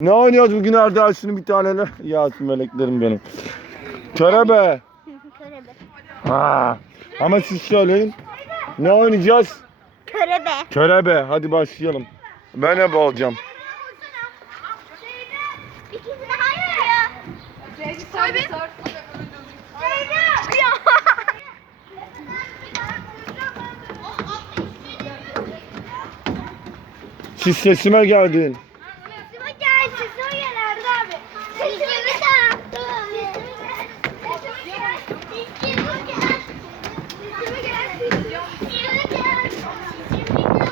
Ne oynuyoruz bugün Arda şunu bir taneyle? Ya meleklerim benim. Körebe. Körebe. Ha. Ama siz söyleyin. Ne oynayacağız? Körebe. Körebe. Hadi başlayalım. Ben ebe olacağım. De. Siz sesime geldin. Sesime gel, sesime gel Arda abi. Sesime gel. Sesime gel. Sesime gel. Sesime gel. Sesime gel. Sesime gel.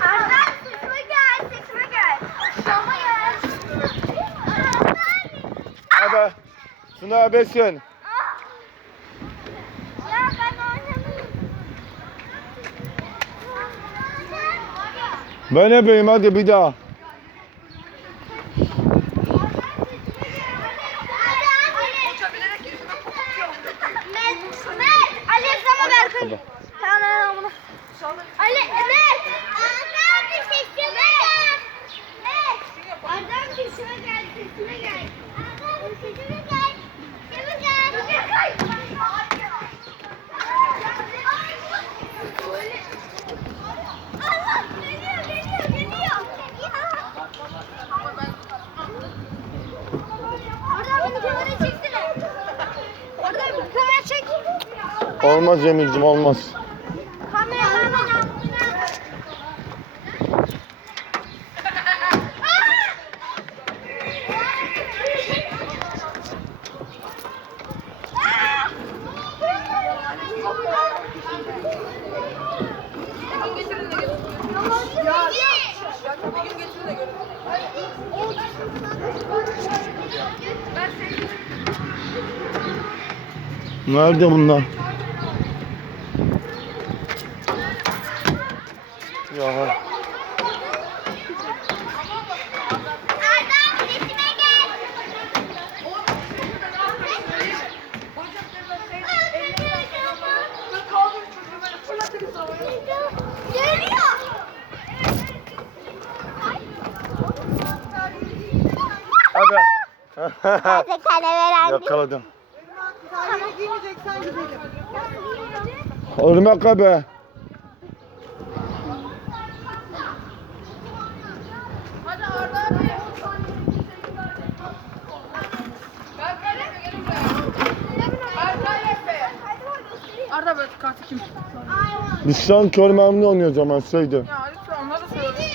Arda sesime gel, sesime gel. Sesime gel. Ebe. Ben oynamıyorum. Ben ebeyim hadi bir daha. Ali sana ver kız. Tamam ben bunu. Ali evet. Arda bir sesime gel. Evet. Arda bir sesime gel. Sesime gel. Arda bir sesime gel. Sesime gel. Allah geliyor geliyor geliyor. Arda bir kamera çeksene. Arda bir kamera çek. Olmaz Emir'cim olmaz. Nerede bunlar? Ya Arda sesime gel. Geliyor. ebe. Hadi kale veren. Yakaladım. Irmak ebe. Hadi Arda abi. Arda böyle kartı kim? Biz şu an kör memnun oynuyoruz ama söyledi. Ya lütfen onları da söyle.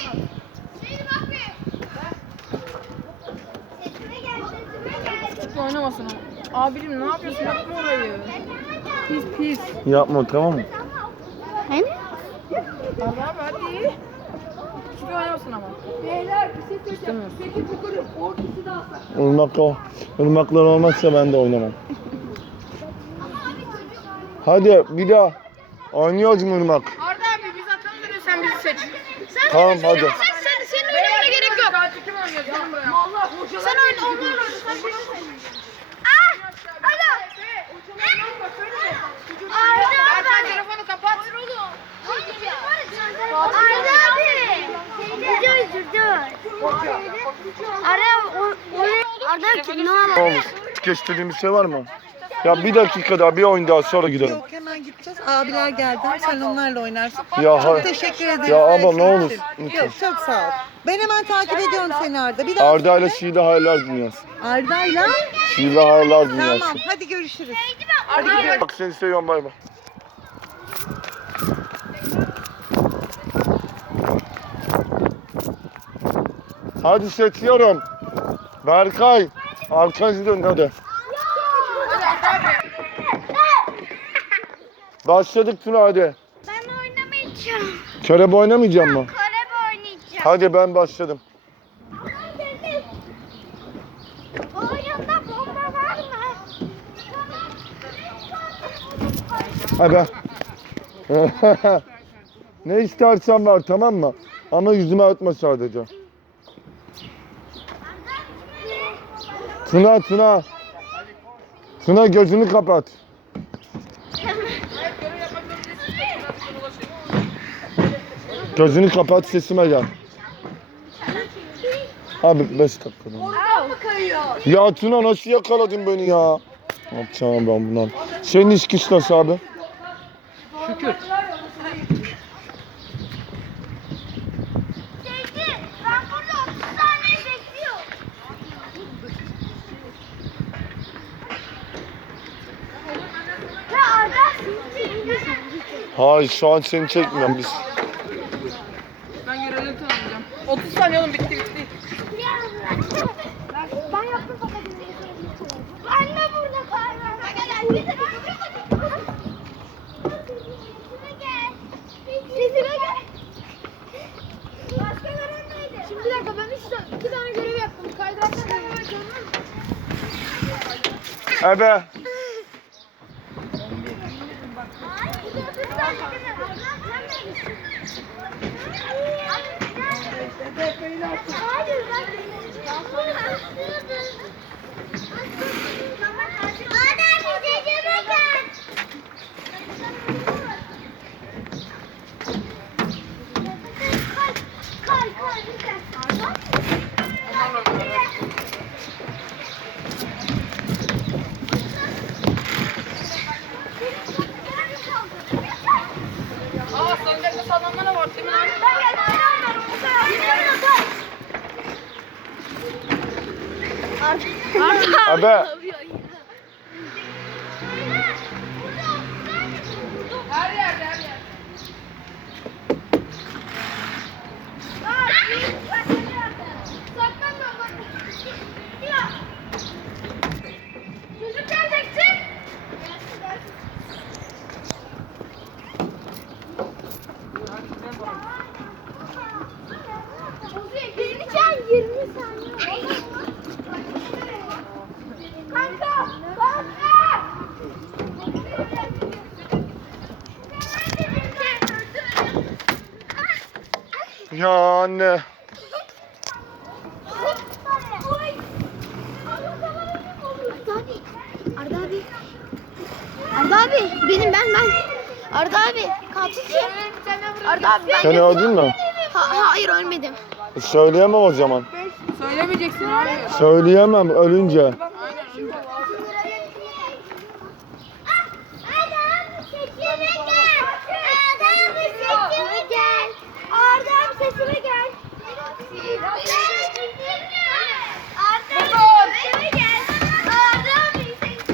Çocukla oynamasın o. Abicim ne yapıyorsun? Yapma orayı. Pis pis. Yapma tamam mı? Hem? Abi hadi. Çocukla oynamasın ama. Beyler bir şey söyleyeceğim. Peki bu kulüp ortası da alsak. Irmak o. Irmaklar olmazsa ben de oynamam. Hadi bir daha. Oynuyoruz mu Irmak? Arda abi biz atalım da sen bizi seç. Sen Tamam hadi. sen, sen, senin oynamana gerek yok. Kim oynuyor? Sen oyna onlar oyna. Sen bana koy. Arda kim ne olur? Olmuş. Geçtiğimiz şey var mı? Ya bir dakika daha bir oyun daha sonra gidelim. Yok hemen gideceğiz. Abiler geldi. Sen onlarla oynarsın. Ya Çok hayır. teşekkür ederim. Ya abla, ne olur. Yok çok sağ ol. Ben hemen takip ediyorum seni Arda. Bir daha Arda ile söyle. Şiile Hayırlar Dünyası. Arda'yla. Hayırlar Dünyası. Tamam hadi görüşürüz. Bak seni seviyorum bay bay. Hadi seçiyorum. Berkay. Arkanızı dön hadi. Hadi. Başladık Tuna hadi. Ben oynamayacağım. Körebe oynamayacağım mı? Karebe oynayacağım. Hadi ben başladım. Oyunda bomba var mı? Hadi. ne istersen var tamam mı? Ama yüzüme atma sadece. Tuna Tuna. Tuna gözünü kapat. Gözünü kapat sesime gel. Abi 5 dakika. Ya Tuna nasıl yakaladın beni ya? Ne yapacağım ben bundan? Senin iş güç nasıl abi? Zeytin, ben burada 30 saniye bekliyorum. Ya Arda Hayır şu an seni çekmiyorum biz. Ben görevleri tanıyacağım. 30 saniye oğlum bitti bitti. Ben yaptım fakat Anne burada kaybolma. Gel gel. Sesime gel. Sesime gel. Başka görev neydi? Şimdi bir dakika ben üç iki tane görev yaptım. Kaydıraktan devam edeceğim. Ebe. Aa salıncakta sallanma da var değil mi lan? Ebe. Her yerde her yerde. 20 saniye. Kanka, kanka. Ya anne. Arda abi. Arda abi. Benim ben ben. Arda abi. Katil kim? Arda abi ben. Seni öldün mü? Ha, ha, hayır ölmedim. Söyleyemem o zaman. Söylemeyeceksin abi. Söyleyemem ölünce. Aynen. Adam sesime gel. Adam sesime gel. Adam sesime gel. Adam sesime gel. Adam sesime Toplantı zamanı. Adam sesime toplantı. Senin amına koyayım. Gelin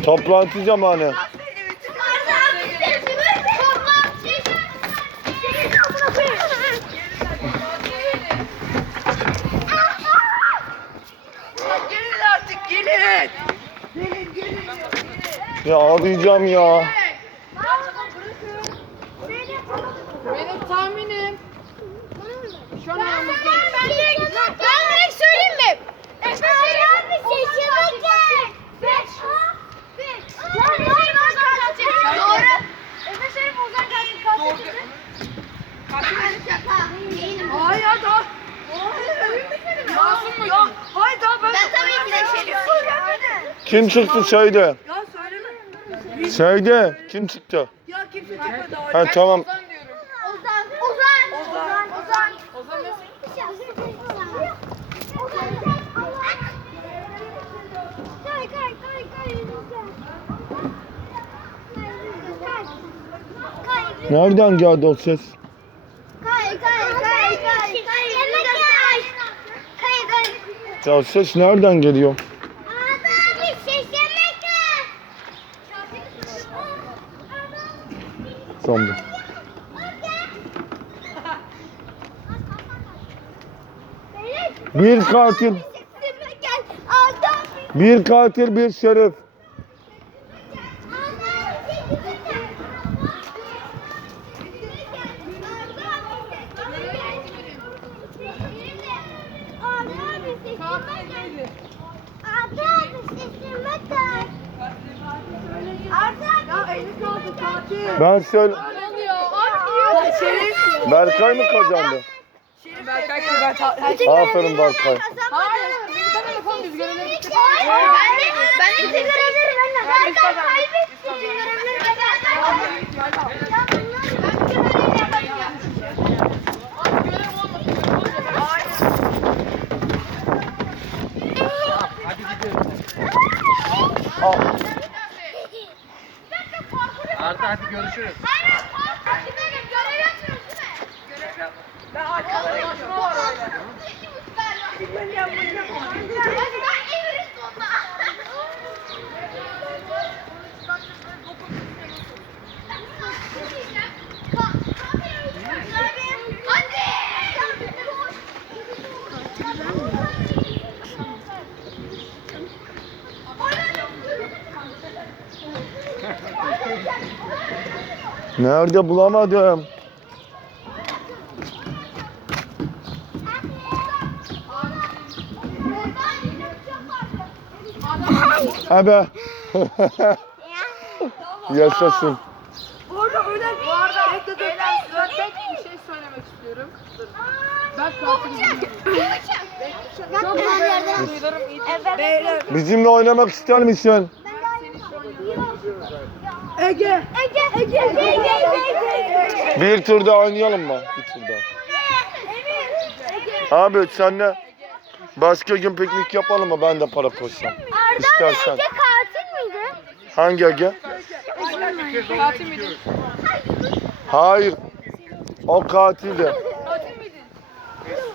artık gelin. Ya ağlayacağım ya. Benim tahminim. Şu an aramızda. Ben direkt, söyleyeyim mi? Efe abi sesime gel. Lan hayır Ozan kaçırdı. Doğru. Efe Şerif Ozan kaçırdı. Doğru. Hayır ya daha. Masum muydun? Hayır daha ben. Ben tabii ki de Şerif. Kim çıktı şeyde? Ya söyleme. Şeyde kim çıktı? Ya kimse çıkmadı. Ha tamam. Ozan diyorum. Ozan. Ozan. Ozan. Ozan. Ozan ne? Kay kay kay kay. Kay. Nereden geldi o ses? Kay kay kay kay kay. Kay kay. Kay Ya ses nereden geliyor? Zombi. Bir katil, bir katil, bir şerif. Söyle. Berkay mı kazandı? Berkay ben ta- Aferin Berkay. Hayır. Biz görevleri bitirdik. Ben de, ben de size görebilirim anne. Ben de görüşürüz. Nerede bulamadım. Ebe. Yaşasın. Bu arada öyle bu arada. Ben tek bir şey söylemek istiyorum. Dur. Ben katilim. Çok güzel. Bizimle oynamak ister misin? Ege. Ege, Ege, Ege, Ege, Ege. Bir turda oynayalım mı? Bir turda. Abi senle başka gün piknik yapalım mı? Ben de para koşsam. İstersen. Ege katil miydi? Hangi Ege? Katil miydin? Hayır. O katildi.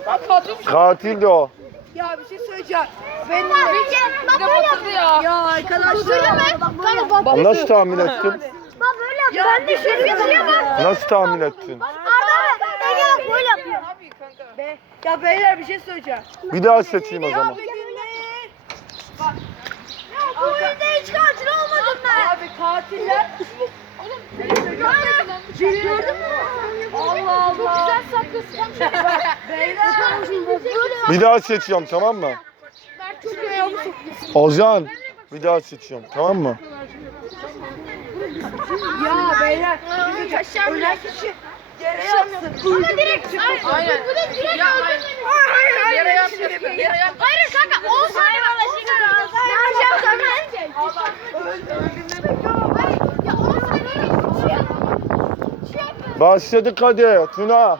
Katil katil Katildi o. Ya bir şey söyleyeceğim. Ben de Ege, bir de batırdı ya. Ya arkadaşlar. Bak Nasıl tahmin ettin? Bak böyle yap. Ben de şöyle yapıyorum bak. Nasıl tahmin ettin? Arda Ege bak böyle yapıyor. Kanka? Be, ya beyler bir şey söyleyeceğim. Bir daha seçeyim o zaman. Bir dinle. Bu oyunda hiç katil olmadım ben. Abi katiller. Gördün mü? Allah Allah. Çok güzel saklıyorsun. Beyler. Bir daha seçiyorum tamam mı? Ozan. Bir daha seçiyorum tamam mı? Ya beyler. Ölen kişi yere yatsın. Ama direkt Aynen. Bu da direkt Ya hayır. Hayır hayır. Yere yatsın. Yere yatsın. Hayır kanka 10 saniye kaldı. Ne yapacağım sana? Allah. Öldü. Öldüğünde Hayır. Ya 10 saniye yapma. Yapma. Başladık hadi Tuna.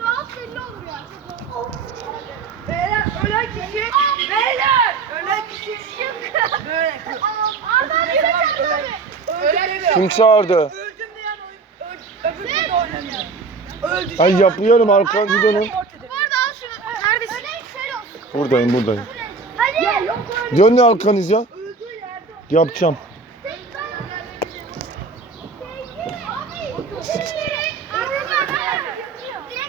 Rahat belli olur ya. Beyler ölen kişi. Beyler. Ölen kişi. Böyle. Arda abi yürüyeceğim abi. Ölen demiyor. Kim çağırdı? Öldüm diyen oyun. öl- Öbür türlü oynamıyor. Öldü. Ay yapıyorum arkanızı dönün. Bu arada al şunu. Neredesin? Şöyle olsun. Buradayım buradayım. Hadi. Ya yok öyle. Arkanıza. Yapacağım.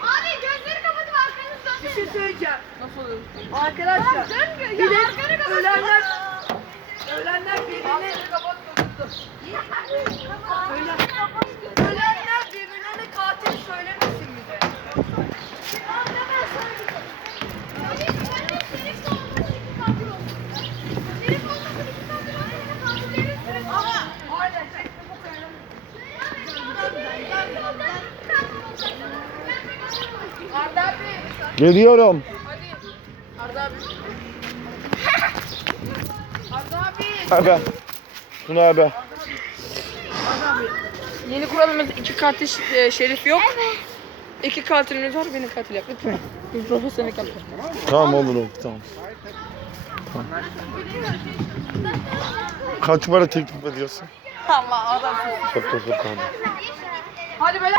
Abi gözleri kapatıp arkanızı Bir dönün. şey söyleyeceğim. Nasıl oluyor? Arkadaşlar. Bir de ölenler ölenler birbirine Ölen, ölenler birbirlerine katil söylemesin mi de? Ama aynen. Arda abi. Geliyorum. Hadi. Arda abi. Arda abi. Ebe. Tuna ebe. Yeni kuralımız iki katil e, şerif yok. İki katilimiz var beni katil yap lütfen. Bir profesyonel katil. Tamam olur olur tamam. Tamam. Kaç para teklif ediyorsun? Allah adam. Çok çok çok. Hadi böyle.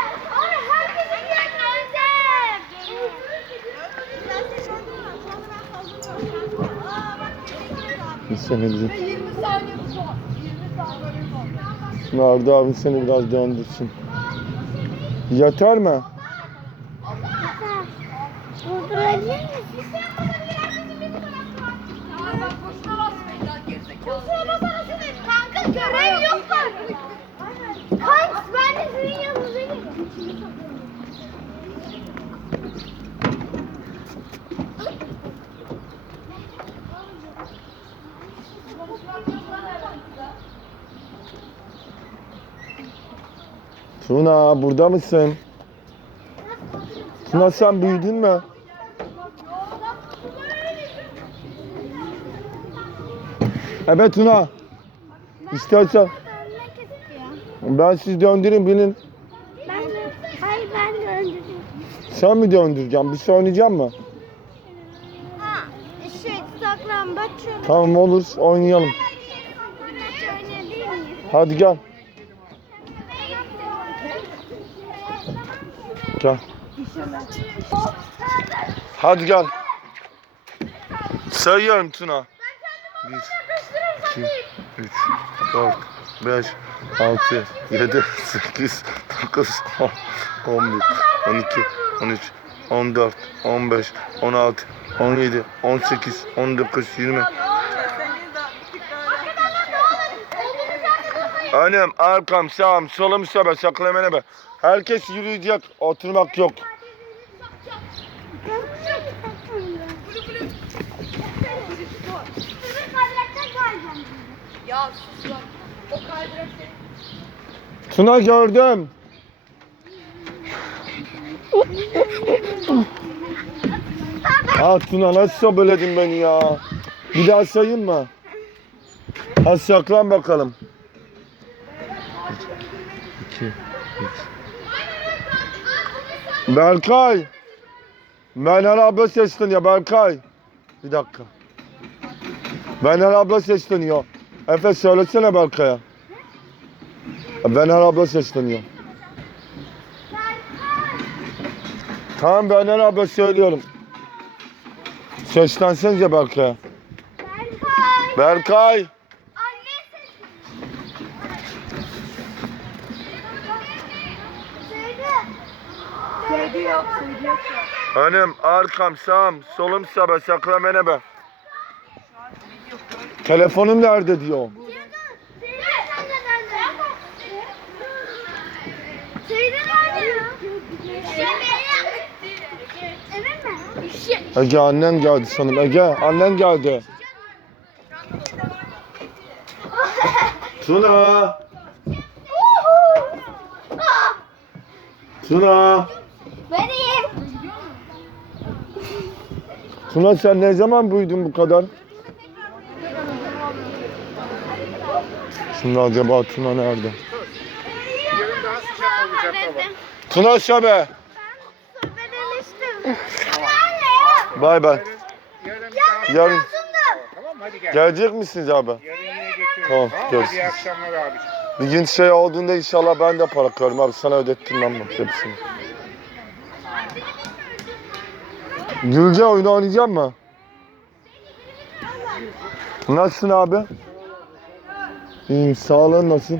Biz seni bizim. 20 saniye son. 20 saniye son. Şimdi Arda abi seni biraz döndürsün. Yeter mi? Durdurabilir misin? Ya bak boşuna basmayın lan gerizekalı. Kusura bakmasın kanka görev yok var. Kaç ben de sizin geliyorum. Tuna burada mısın? Tuna sen büyüdün mü? Evet Tuna. İstersen ben sizi döndüreyim binin. Ben hayır ben de öldüreyim. Sen mi döndüreceksin? Bir şey oynayacak mı? Ha, şey saklambaç. Tamam olur oynayalım. Hadi gel. Gel. Hadi gel. Sayıyorum Tuna. 1, 2, 3, 4, 5, 6, 7, 8, 9, 10, 11, 12, 13, 14, 15, 16, 17, 18, 19, 20. Önüm, arkam, sağım, solum, sobe, saklamene be. Herkes yürüyecek, oturmak yok. Ya. Tuna gördüm. Ha Tuna nasıl sobeledin beni ya? Bir daha sayayım mı? Hadi saklan bakalım. Berkay. Menel abla sesleniyor Berkay. Bir dakika. Menel abla sesleniyor. Efe söylesene Berkay'a. Benher abla sesleniyor. Tamam Benher abla söylüyorum. Seslensenize Berkay'a. Berkay. Berkay. Anne sesi. Söyle. An. Önüm, arkam, sağım, solum sabe, saklamene be. Telefonum nerede diyor. Ege annen geldi sanırım. Ege annen geldi. Tuna. Tuna. Tuna sen ne zaman büyüdün bu kadar? Şimdi acaba Tuna nerede? Tuna Şabe. Söylemiştim. Bay bay. Yarın Tamam gelecek misiniz abi? Yarın. Tamam, görüşürüz. Bir gün şey olduğunda inşallah ben de para koyarım abi. Sana ödettirmem bak hepsini. Gülce oyunu oynayacak mı? Nasılsın abi? İyiyim. Sağlığın nasıl?